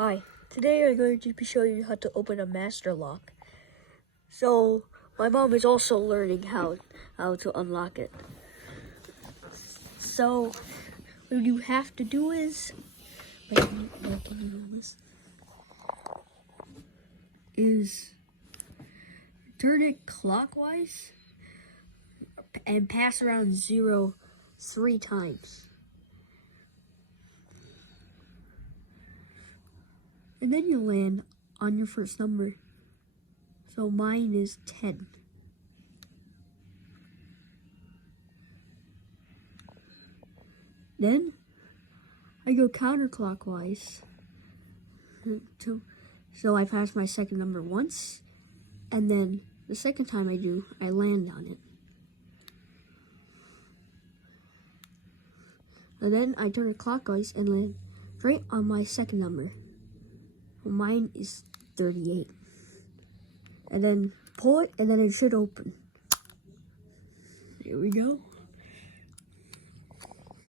Hi, today I'm going to be showing you how to open a master lock. So, my mom is also learning how to unlock it. So, what you have to do is, can you hold this? Is turn it clockwise and pass around 0 3 times. And then you land on your first number. So mine is 10. Then I go counterclockwise. So I pass my second number once, and then the second time I do, I land on it. And then I turn it clockwise and land right on my second number. Well, mine is 38. And then pull it, and then it should open. Here we go.